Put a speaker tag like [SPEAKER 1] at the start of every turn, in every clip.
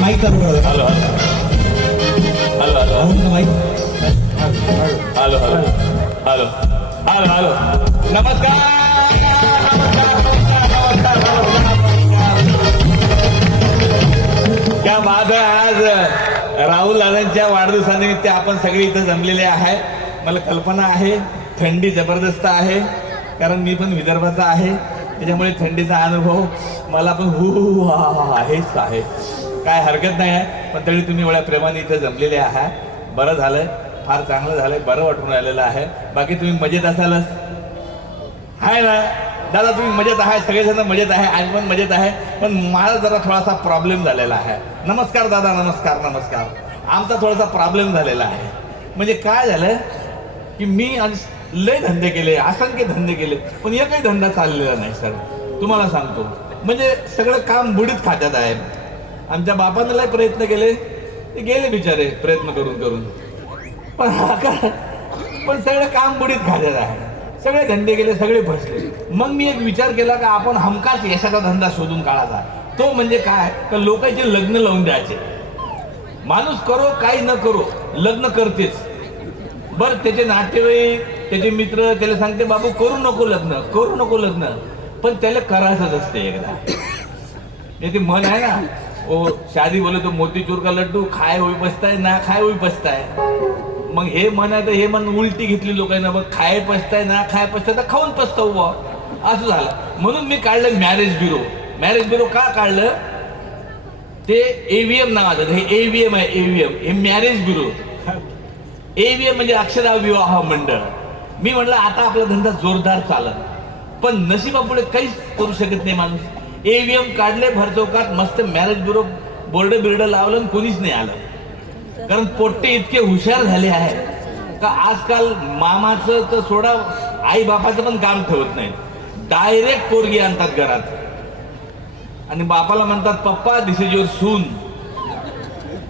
[SPEAKER 1] Mic चालू करा
[SPEAKER 2] hello hello hello hello
[SPEAKER 1] mike
[SPEAKER 2] hello hello hello hello hello नमस्कार क्या बात आज राहुल दादांच्या वाढदिवसानिमित्त आपण सगळे इथं जमलेले आहे. मला कल्पना आहे थंडी जबरदस्त आहे कारण मी पण विदर्भाचा आहे. त्याच्यामुळे थंडीचा अनुभव मला पण हु हु हु हा हा हा हेच आहे. काय हरकत नाही आहे. पण तरी तुम्ही एवढ्या प्रेमाने इथं जमलेले आहात. बरं झालं फार चांगलं झालं बरं वाटून राहिलेलं आहे. बाकी तुम्ही मजेत असालच. आहे ना? दादा तुम्ही मजेत आहे. सगळेजण मजेत आहे. आणि पण मजेत आहे. पण मला जरा थोडासा प्रॉब्लेम झालेला आहे. नमस्कार दादा नमस्कार नमस्कार. आमचा थोडासा प्रॉब्लेम झालेला आहे. म्हणजे काय झालं की मी आज लय धंदे केले असंख्य धंदे केले पण एकही धंदा चाललेला नाही सर. तुम्हाला सांगतो. म्हणजे सगळं काम बुडीत खात्यात आहे. आमच्या बापानं लय प्रयत्न केले. ते गेले बिचारे प्रयत्न करून करून. पण पण सगळं काम बुडीत घालेलं आहे. सगळे धंदे केले सगळे फसले. मग मी एक विचार केला का आपण हमखास यशाचा धंदा शोधून काढायचा. तो म्हणजे काय? का लोकांचे लग्न लावून द्यायचे. माणूस करो काही न करो लग्न करतेच. बर त्याचे नातेवाईक त्याचे मित्र त्याला सांगते बाबू करू नको लग्न करू नको लग्न. पण त्याला करायचंच असते एकदा. हे ते मन आहे ना? ओ शादी बोले तो मोतीचूर का लड्डू? खाय होई पसताय ना खाय होई पसताय मग हे मन आहे तर हे मन उलटी घेतली लोकांना मग खाय पसताय ना खाय पसताय तर खाऊन पसताव बा असं झालं. म्हणून मी काढलं मॅरेज ब्युरो मॅरेज ब्युरो का काढलं? ते एव्हीएम नावाचं हे एव्हीएम आहे एव्हीएम हे मॅरेज ब्युरो एव्हीएम म्हणजे अक्षरा विवाह मंडळ. मी म्हटलं आता आपला धंदा जोरदार चालत. पण नशिबापुढे काहीच करू शकत नाही माणूस. एव्हीएम काढले भरचौकात मस्त मॅरेज ब्युरो बोर्ड बिर्ड लावलं आणि कोणीच नाही आलं. कारण पोट्टे इतके हुशार झाले आहेत. का आजकाल मामाचं तर सोडा आई बापाचं पण काम ठेवत नाही डायरेक्ट पोरगी आणतात घरात. आणि बापाला म्हणतात पप्पा this is your son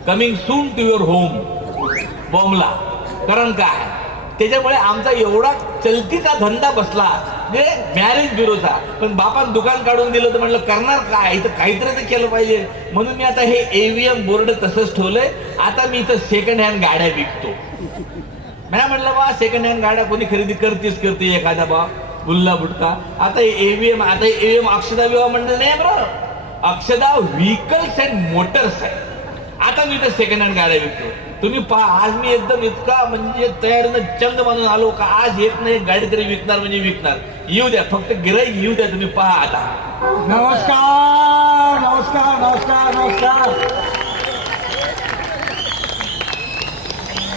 [SPEAKER 2] coming soon to your home बॉम्बला कारण काय? त्याच्यामुळे आमचा एवढा चलतीचा धंदा बसला. म्हणजे मॅरेज ब्युरोचा पण बापान दुकान काढून दिलं तर म्हटलं करणार काय? इथं काहीतरी तर केलं पाहिजे. म्हणून मी आता हे एव्हीएम बोर्ड तसंच ठेवलंय. आता मी इथं सेकंड हँड गाड्या विकतो. मी म्हटलं बा सेकंड हँड गाड्या कोणी खरेदी करतेच करते एखादा बा बुल्ला बुटका. आता एव्हीएम आता एव्हीएम अक्षदा विवाह मंडळ नाही बरं. अक्षदा व्हीकल्स अँड मोटर्स आहे. आता मी इथं सेकंड हँड गाड्या विकतो. तुम्ही पहा आज मी एकदम इतका म्हणजे तयारीनं चंद मानून आलो का आज येत नाही गाडी तरी विकणार म्हणजे विकणार. येऊ द्या फक्त गिराईक येऊ द्या तुम्ही पहा आता.
[SPEAKER 1] नमस्कार नमस्कार नमस्कार नमस्कार.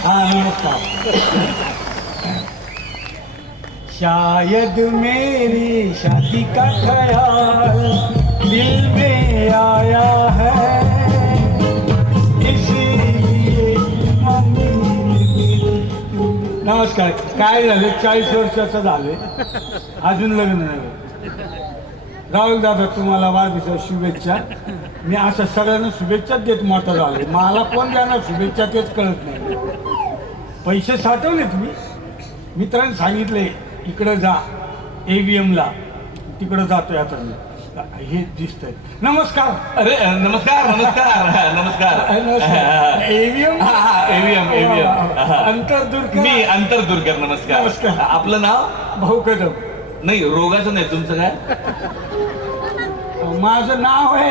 [SPEAKER 1] हा नमस्कार. शायद मेरी शादी का ख्याल दिल में आया है। नमस्कार. काय झालं? चाळीस वर्षाचं झाले. अजून लग्न नाही राहुल दादा तुम्हाला वाढदिवसा शुभेच्छा. मी अशा सगळ्यांना शुभेच्छाच देत मोठा झाले मला कोण देणार? शुभेच्छा तेच कळत नाही. पैसे साठवलेत मी. मित्रांनी सांगितले इकडं जा. एव्हीएमला तिकडं जातो आता मी. हे दिसतंय नमस्कार
[SPEAKER 2] अरे नमस्कार नमस्कार नमस्कार.
[SPEAKER 1] एव्हीएम
[SPEAKER 2] हा, हा, AVM. हा.
[SPEAKER 1] अंतर्दुर्ग.
[SPEAKER 2] मी अंतर्दुर्गर नमस्कार.
[SPEAKER 1] नमस्कार.
[SPEAKER 2] आपलं नाव?
[SPEAKER 1] भाऊ कदम
[SPEAKER 2] नाही रोगाचं नाही तुमचं काय?
[SPEAKER 1] माझं नाव आहे.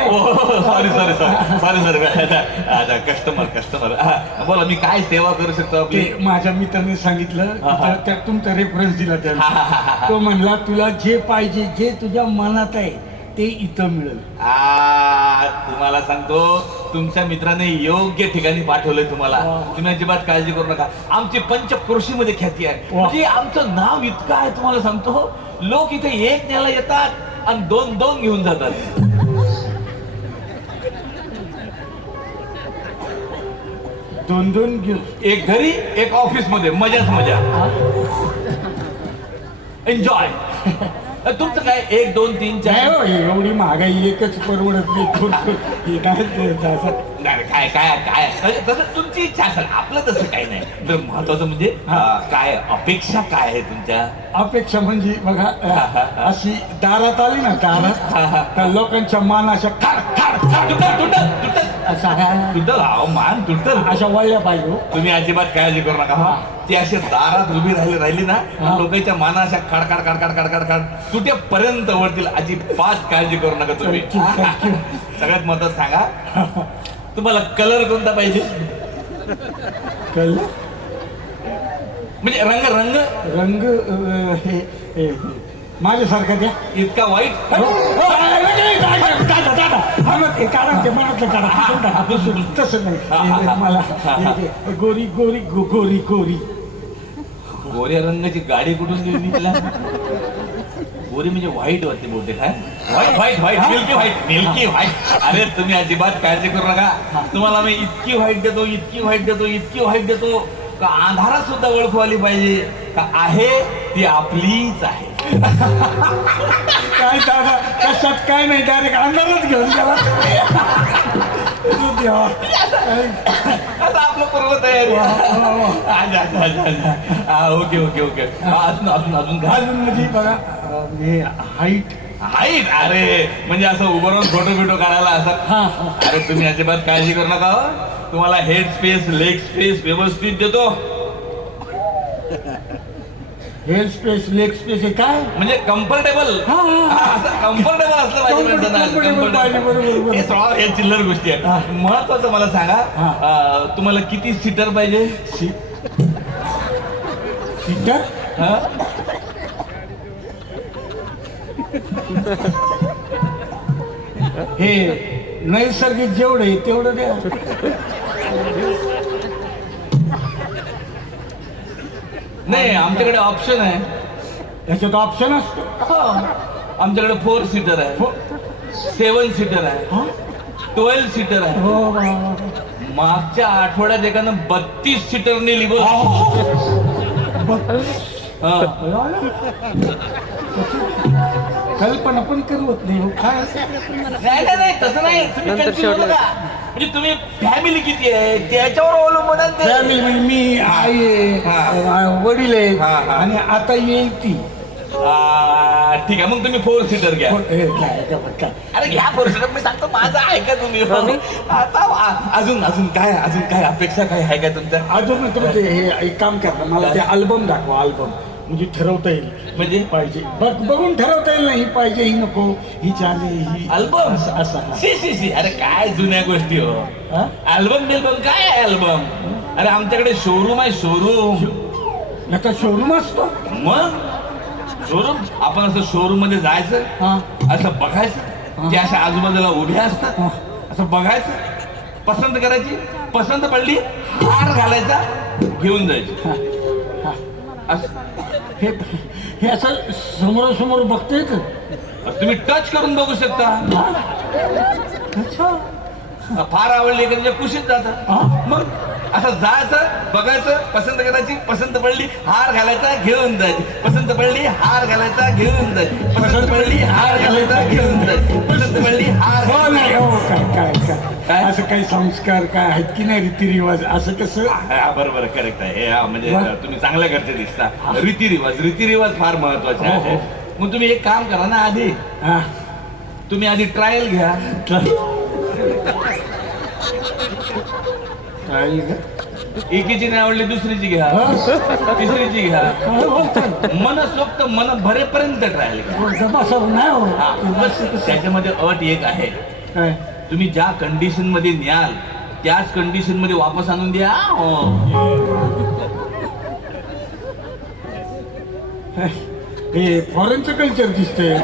[SPEAKER 2] Sorry sorry sorry sorry sorry अच्छा कस्टमर कस्टमर बोला मी काय सेवा करू शकतो आपली?
[SPEAKER 1] माझ्या मित्राने सांगितलं. तर त्यात तुमचा रेफरन्स दिला
[SPEAKER 2] हा, हा, हा, हा.
[SPEAKER 1] त्याला तो म्हणला तुला जे पाहिजे जे तुझ्या मनात आहे ते इथं मिळेल.
[SPEAKER 2] आ, तुम्हाला सांगतो तुमच्या मित्राने योग्य ठिकाणी पाठवलंय तुम्हाला. तुम्ही अजिबात काळजी करू नका. आमची पंचक्रोशी मध्ये ख्याती आहे.
[SPEAKER 1] वा.
[SPEAKER 2] म्हणजे आमचं नाव इतकं आहे तुम्हाला सांगतो. लोक इथे एक न्यायला येतात आणि दोन दोन घेऊन जातात.
[SPEAKER 1] दोन दोन घेऊन
[SPEAKER 2] एक घरी एक ऑफिसमध्ये. मजाच मजा. एन्जॉय तुमचं काय एक दोन तीन
[SPEAKER 1] नाही
[SPEAKER 2] चार
[SPEAKER 1] हो, एवढी महागाई एकच परवडत नाही दोन. हे काय ते असं.
[SPEAKER 2] नाही काय काय काय म्हणजे तसं तुमची इच्छा असेल आपलं तसं काही नाही महत्वाचं म्हणजे अं, काय अपेक्षा काय आहे तुमच्या
[SPEAKER 1] अपेक्षा म्हणजे बघा अ, अशी दारात आली ना दारात तर लोकांच्या मान अशा खाड खाड खाड
[SPEAKER 2] तुटत
[SPEAKER 1] असा हा.
[SPEAKER 2] तुटल अहो मान तुटल
[SPEAKER 1] अशा वळल्या पाहिजे हो.
[SPEAKER 2] तुम्ही अजिबात काळजी करू नका हा. ती अशी दारात उभी राहिली राहिली ना. लोकांच्या माना अशा खाडखाड खाडखाड खाडखाड खाड तुटेपर्यंत वळतील अजिबात काळजी करू नका तुम्ही. सगळ्यात महत्वाचं सांगा. तुम्हाला कलर कोणता पाहिजे?
[SPEAKER 1] कळलं
[SPEAKER 2] म्हणजे रंग रंग?
[SPEAKER 1] रंग अं, हे हे हे. माझ्यासारखा द्या.
[SPEAKER 2] इतका वाईट
[SPEAKER 1] हो, हो, अरे, नाही, नाही, नाही, दादा, दादा. हा, मग ते काढा ते मनातलं काढा. तसं टाका, तसं- तसं नाही. हे, हे, मला हे, हे, गोरी गोरी गो- गोरी गोरी.
[SPEAKER 2] गोऱ्या रंगाची गाडी कुठून दिली तिला? गोरी म्हणजे व्हाईट वाटते बहुतेक काय white white white milky white milky white अरे तुम्ही अजिबात काळजी करू नका. तुम्हाला मी इतकी व्हाईट देतो इतकी व्हाईट देतो इतकी व्हाईट देतो का अंधारात सुद्धा ओळखू आली पाहिजे. का आहे ती आपलीच आहे.
[SPEAKER 1] काय दादा कशात काय नाही डायरेक्ट अंधारात घेऊन त्याला काय-
[SPEAKER 2] आता आपलं पूर्व तयारी ओके ओके ओके. अजून अजून अजून घाल
[SPEAKER 1] अजून म्हणजे बघा हे हाईट
[SPEAKER 2] हाईट अरे म्हणजे असं उभं राहून फोटो बिटो काढायला असं? अरे तुम्ही अजिबात काळजी करू नका हो. तुम्हाला हेड स्पेस लेग स्पेस व्यवस्थित देतो.
[SPEAKER 1] हेड स्पेस लेग स्पेस हे काय
[SPEAKER 2] म्हणजे कम्फर्टेबल
[SPEAKER 1] हा, हा.
[SPEAKER 2] कम्फर्टेबल असलं पाहिजे
[SPEAKER 1] Comfortable,
[SPEAKER 2] माणसाला.
[SPEAKER 1] comfortable पाहिजे, बरोबर, बरोबर.
[SPEAKER 2] हे हे चिल्लर गोष्टी
[SPEAKER 1] हा.
[SPEAKER 2] आहेत महत्वाचं मला सांगा
[SPEAKER 1] हा.
[SPEAKER 2] अं, तुम्हाला किती सीटर पाहिजे
[SPEAKER 1] सीटर
[SPEAKER 2] हा?
[SPEAKER 1] हे नैसर्गिक जेवढं आहे तेवढं द्या
[SPEAKER 2] नाही आमच्याकडे ऑप्शन आहे.
[SPEAKER 1] याच्यात ऑप्शन असतो.
[SPEAKER 2] हा. आमच्याकडे फोर सीटर आहे.
[SPEAKER 1] हो
[SPEAKER 2] सेवन सीटर आहे.
[SPEAKER 1] हा?
[SPEAKER 2] ट्वेल्व सीटर आहे.
[SPEAKER 1] हो वा.
[SPEAKER 2] मागच्या आठवड्यात एकानं बत्तीस सीटर नेली बघ. हा.
[SPEAKER 1] कल्पना पण करवत नाही हो. काय
[SPEAKER 2] नाही नाही नाही तसं नाही तुम्ही confuse होऊ नका. म्हणजे तुम्ही फॅमिली किती आहे त्याच्यावर अवलंबून आहे ते.
[SPEAKER 1] फॅमिली म्हणजे मी आई
[SPEAKER 2] हा.
[SPEAKER 1] आहे वडील
[SPEAKER 2] हा,
[SPEAKER 1] आहे
[SPEAKER 2] हा.
[SPEAKER 1] आणि आता येईल ती
[SPEAKER 2] आ, ठीक आहे मग तुम्ही फोर सीटर घ्या
[SPEAKER 1] हो, हे, काय, काय, काय.
[SPEAKER 2] अरे घ्या फोर सीटर मी सांगतो माझं आहे का तुम्ही आता आ- अजून अजून काय अजून काय अपेक्षा काय आहे का तुमच्या
[SPEAKER 1] अजून तुम्ही ते हे एक काम करा मला ते अल्बम दाखवा अल्बम म्हणजे ठरवता येईल.
[SPEAKER 2] म्हणजे
[SPEAKER 1] पाहिजे. बघ बघून ठरवता येईल ना ही पाहिजे ही नको ही चाले ही
[SPEAKER 2] अल्बम
[SPEAKER 1] असं.
[SPEAKER 2] सी सी सी अरे काय जुन्या गोष्टी हो.
[SPEAKER 1] हा?
[SPEAKER 2] अल्बम बिल्बम काय आहे अल्बम अरे आमच्याकडे शोरूम आहे शोरूम
[SPEAKER 1] याचा शोरूम असतो?
[SPEAKER 2] मग? शोरूम आपण असं शोरूममध्ये जायचं
[SPEAKER 1] हा.
[SPEAKER 2] असं बघायचं ते अशा आजूबाजूला उभ्या असतात असं बघायचं पसंत करायची. पसंत पडली हार घालायचा घेऊन जायची. असं.
[SPEAKER 1] हे हे असं समोरासमोर बघता
[SPEAKER 2] तुम्ही टच करून बघू शकता?
[SPEAKER 1] अच्छा.
[SPEAKER 2] फार आवडली का त्याच्या कुशीत जातात.
[SPEAKER 1] हा?
[SPEAKER 2] मग? असं जायचं बघायचं पसंत करायची पसंत पडली हार घालायचा घेऊन जायची. पसंत पडली हार घालायचा घेऊन जायची. पसंत पडली हार घालायचा घेऊन जायची. पसंत पडली हार
[SPEAKER 1] हो नाही हो काय काय काय? असं काही संस्कार काय आहेत की नाही रीतिरिवाज? असं कसं?
[SPEAKER 2] हा, बरोबर करेक्ट आहे. हे, हा, म्हणजे
[SPEAKER 1] वा.
[SPEAKER 2] तुम्ही चांगल्या घरचे दिसता. रीतिरिवाज रीतिरिवाज फार महत्त्वाचे
[SPEAKER 1] हो,
[SPEAKER 2] आहे.
[SPEAKER 1] हो.
[SPEAKER 2] मग तुम्ही एक काम करा ना आधी.
[SPEAKER 1] हा.
[SPEAKER 2] तुम्ही आधी ट्रायल घ्या.
[SPEAKER 1] चल. ग?
[SPEAKER 2] एकीची नाही आवडली दुसरीची घ्या? तिसरीची घ्या.
[SPEAKER 1] काय बोलतोय
[SPEAKER 2] मनसोक्त मन भरेपर्यंत
[SPEAKER 1] बसव नाही हो.
[SPEAKER 2] हा, बस. त्याच्यामध्ये अट एक आहे.
[SPEAKER 1] काय?
[SPEAKER 2] तुम्ही ज्या कंडिशनमध्ये न्याल त्याच कंडिशनमध्ये वापस आणून द्या. हो.
[SPEAKER 1] हे फॉरेनचं कल्चर दिसतंय.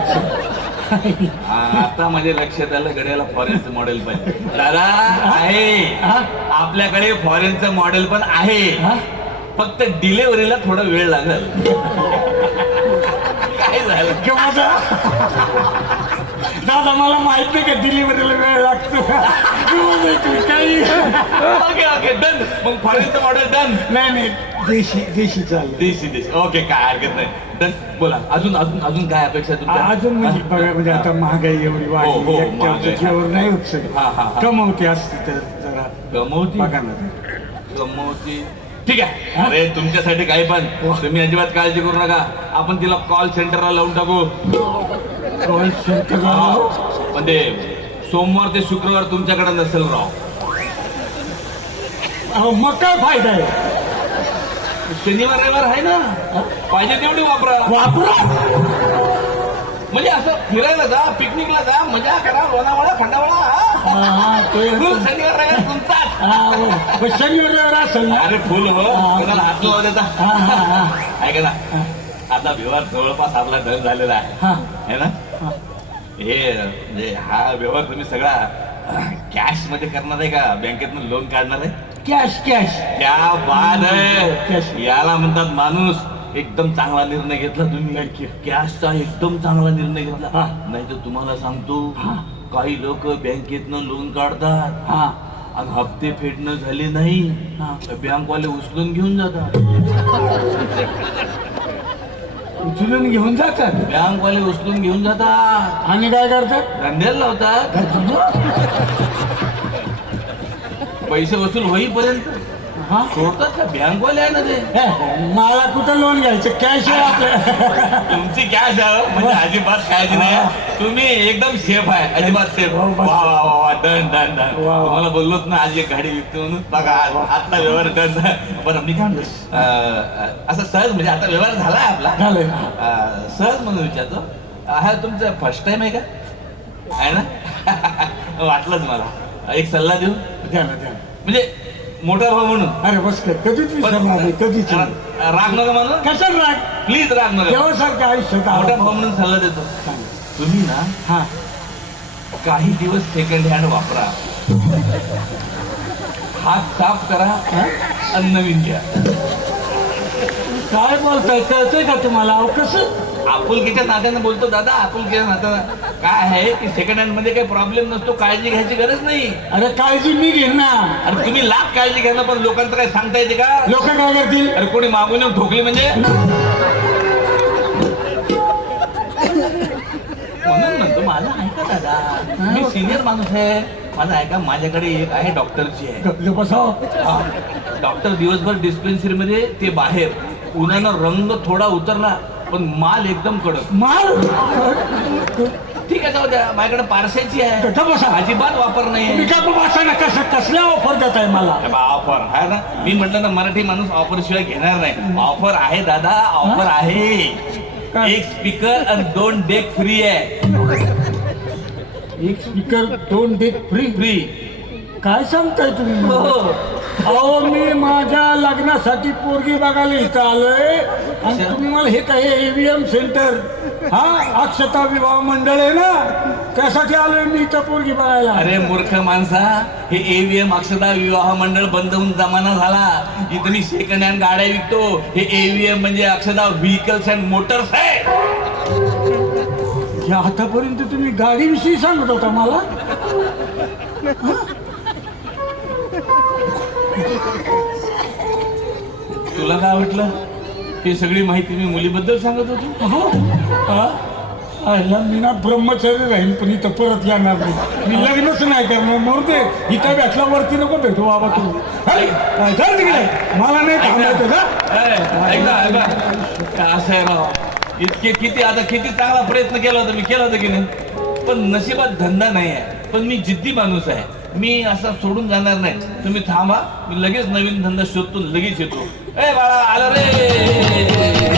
[SPEAKER 2] आता माझ्या लक्षात आलं गड्याला फॉरेनचं मॉडेल पाहिजे दादा आहे? आपल्याकडे फॉरेनचं मॉडेल पण आहे? फक्त डिलेवरीला थोडा वेळ लागेल. काय झालं?
[SPEAKER 1] किंवा दादा मला माहीत नाही का डिलिव्हरीला वेळ लागतो? किंवा नाही तुम्ही काही?
[SPEAKER 2] ओके ओके डन मग फॉरेनचं मॉडेल डन
[SPEAKER 1] नाही नाही. देशी देशी चाललं.
[SPEAKER 2] देशी देशी. ओके काय हरकत नाही. बोला अजून अजून अजून काय अपेक्षा आहे तुमच्या?
[SPEAKER 1] अजून म्हणजे बघा म्हणजे आता महागाई एवढी
[SPEAKER 2] हो, हो,
[SPEAKER 1] वाढली
[SPEAKER 2] महागाई.
[SPEAKER 1] जीवावर नाही होत
[SPEAKER 2] हा, हा, हा.
[SPEAKER 1] सगळं कमवते असते तर जरा
[SPEAKER 2] कमवती?
[SPEAKER 1] बघा ना.
[SPEAKER 2] कमवती? ठीक आहे.
[SPEAKER 1] हा?
[SPEAKER 2] अरे तुमच्यासाठी काही पण. तुम्ही अजिबात काळजी करू नका. आपण तिला कॉल सेंटरला लावून टाकू.
[SPEAKER 1] कॉल सेंटर
[SPEAKER 2] हा. पण ते सोमवार ते शुक्रवार तुमच्याकडे नसेल राव.
[SPEAKER 1] अहो मग काय फायदा आहे?
[SPEAKER 2] शनिवार रविवार आहे ना? पाहिजे तेवढी वापरा.
[SPEAKER 1] वापरा.
[SPEAKER 2] म्हणजे असं फिरायला जा पिकनिकला जा मजा करा लोणावळा खंडावळा शनिवार रविवार तुमचाच.
[SPEAKER 1] हा, शनिवार रविवार
[SPEAKER 2] अरे फुल हो. हात लावा त्याचा
[SPEAKER 1] हा.
[SPEAKER 2] ऐका ना. आता व्यवहार जवळपास आपला धन झालेला आहे.
[SPEAKER 1] हा.
[SPEAKER 2] है ना?
[SPEAKER 1] हा.
[SPEAKER 2] हे म्हणजे हा व्यवहार तुम्ही सगळा कॅशमध्ये करणार आहे का? बँकेतनं लोन काढणार आहे?
[SPEAKER 1] Cash cash.
[SPEAKER 2] क्या बाद आहे
[SPEAKER 1] Cash.
[SPEAKER 2] याला म्हणतात माणूस एकदम चांगला निर्णय घेतला तुम्ही. कॅशचा एकदम चांगला निर्णय घेतला.
[SPEAKER 1] हा.
[SPEAKER 2] नाही तर तुम्हाला सांगतो. काही लोक बँकेतनं लोन काढतात.
[SPEAKER 1] हा.
[SPEAKER 2] आणि हप्ते फेडणं झाले नाही
[SPEAKER 1] हा.
[SPEAKER 2] बँकवाले उचलून घेऊन जातात.
[SPEAKER 1] उचलून घेऊन जातात?
[SPEAKER 2] बँकवाले उचलून घेऊन जातात.
[SPEAKER 1] आणि काय करतात?
[SPEAKER 2] धंद्याला लावतात? पैसे वसूल होईपर्यंत
[SPEAKER 1] हा?
[SPEAKER 2] सोडतात का बँकवाले आहे ना ते.
[SPEAKER 1] मला कुठं लोन घ्यायचं? कॅश आहे
[SPEAKER 2] तुमची कॅश आहे हो. म्हणजे अजिबात काळजी नाही. तुम्ही एकदम सेफ आहे अजिबात सेफ
[SPEAKER 1] हो,
[SPEAKER 2] वा
[SPEAKER 1] बस.
[SPEAKER 2] वा वा वा डन डन डन
[SPEAKER 1] वा, वा.
[SPEAKER 2] तुम्हाला ना आज एक गाडी विकतो म्हणून. बघा आज आता व्यवहार डन बरं मी काय म्हणतो? अं, असं सहज म्हणजे आता व्यवहार झालाय आपला.
[SPEAKER 1] झालंय.
[SPEAKER 2] अं, सहज म्हणून विचारतो. हा तुमचा फर्स्ट टाइम आहे का? आहे ना? वाटलंच मला. एक सल्ला देऊ?
[SPEAKER 1] द्या ना द्या ना.
[SPEAKER 2] म्हणजे मोठा भाऊ म्हणून.
[SPEAKER 1] अरे बस काय कधीच विसरणार नाही कधीच नाही.
[SPEAKER 2] रा- राग नका म्हणून
[SPEAKER 1] कशाला राग?
[SPEAKER 2] प्लीज राग नका.
[SPEAKER 1] देवासारखं आयुष्य
[SPEAKER 2] मोठा भाऊ म्हणून सल्ला देतो. तुम्ही ना
[SPEAKER 1] हा.
[SPEAKER 2] काही दिवस सेकंड हँड वापरा. हात साफ करा आणि नवीन घ्या.
[SPEAKER 1] काय बोलताय? कळतंय का तुम्हाला? अहो कसं?
[SPEAKER 2] आपुलकीच्या नात्यानं बोलतो दादा आपुलकीच्या नात्यानं. काय आहे की सेकंड हँडमध्ये काही प्रॉब्लेम नसतो काळजी घ्यायची गरज नाही.
[SPEAKER 1] अरे काळजी मी घेईन ना
[SPEAKER 2] अरे तुम्ही लाख काळजी घ्या ना पण लोकांचं काय सांगता येते का?
[SPEAKER 1] लोक काय करतील?
[SPEAKER 2] अरे कोणी मागून येऊन ठोकली म्हणजे? म्हणून म्हणतो माझं ऐका दादा? मी सिनियर माणूस आहे. माझं ऐका माझ्याकडे एक आहे डॉक्टरची आहे.
[SPEAKER 1] बसाव.
[SPEAKER 2] डॉक्टर दिवसभर डिस्पेन्सरी मध्ये ते बाहेर. उन्हानं रंग थोडा उतरला पण माल एकदम कडक.
[SPEAKER 1] माल?
[SPEAKER 2] ठीक आहे जाऊ द्या. माझ्याकडे पारशाची आहे.
[SPEAKER 1] गप्प बसा.
[SPEAKER 2] अजिबात वापर
[SPEAKER 1] तुम्ही
[SPEAKER 2] नाही.
[SPEAKER 1] बसा ना कसं कसल्या ऑफर देत आहे मला
[SPEAKER 2] ऑफर आहे ना? मी म्हटलं ना मराठी माणूस ऑफर शिवाय घेणार नाही. ऑफर आहे दादा. ऑफर आहे.
[SPEAKER 1] काय?
[SPEAKER 2] एक स्पीकर आणि दोन डेक फ्री आहे.
[SPEAKER 1] एक स्पीकर दोन डेट फ्री
[SPEAKER 2] फ्री
[SPEAKER 1] काय सांगताय तुम्ही?
[SPEAKER 2] हो?
[SPEAKER 1] अहो मी माझ्या लग्नासाठी पोरगी बघायला इथं आलोय. आणि तुम्ही मला हे काय एव्हीएम सेंटर हा अक्षता विवाह मंडळ आहे ना? त्यासाठी आलोय मी इथं पोरगी बघायला.
[SPEAKER 2] अरे मूर्ख माणसा हे एव्हीएम अक्षता विवाह मंडळ बंद होऊन जमाना झाला. इथं मी सेकंड हँड गाड्या विकतो. हे एव्हीएम म्हणजे अक्षता व्हेकल्स अँड मोटर्स आहे.
[SPEAKER 1] आतापर्यंत तुम्ही गाडीविषयी सांगत होता मला?
[SPEAKER 2] तुला काय वाटलं? ही सगळी माहिती मी मुलीबद्दल सांगत होतो.
[SPEAKER 1] हो हा? आयला मी ना ब्रह्मचारी राहील पण इथं परत येणार नाही. मी लग्नच नाही करणार मरते इथं भेटला वरती नको भेटू बाबा तू. काय चल तिकडे. मला नाही थांबायचं का
[SPEAKER 2] असं आहे राव इतके किती आता किती चांगला प्रयत्न केला होता मी केला होता की नाही? पण नशिबात धंदा नाही आहे. पण मी जिद्दी माणूस आहे. मी असा सोडून जाणार नाही. तुम्ही थांबा. मी लगेच नवीन धंदा शोधतो लगेच येतो. ए बाळा आलं रे!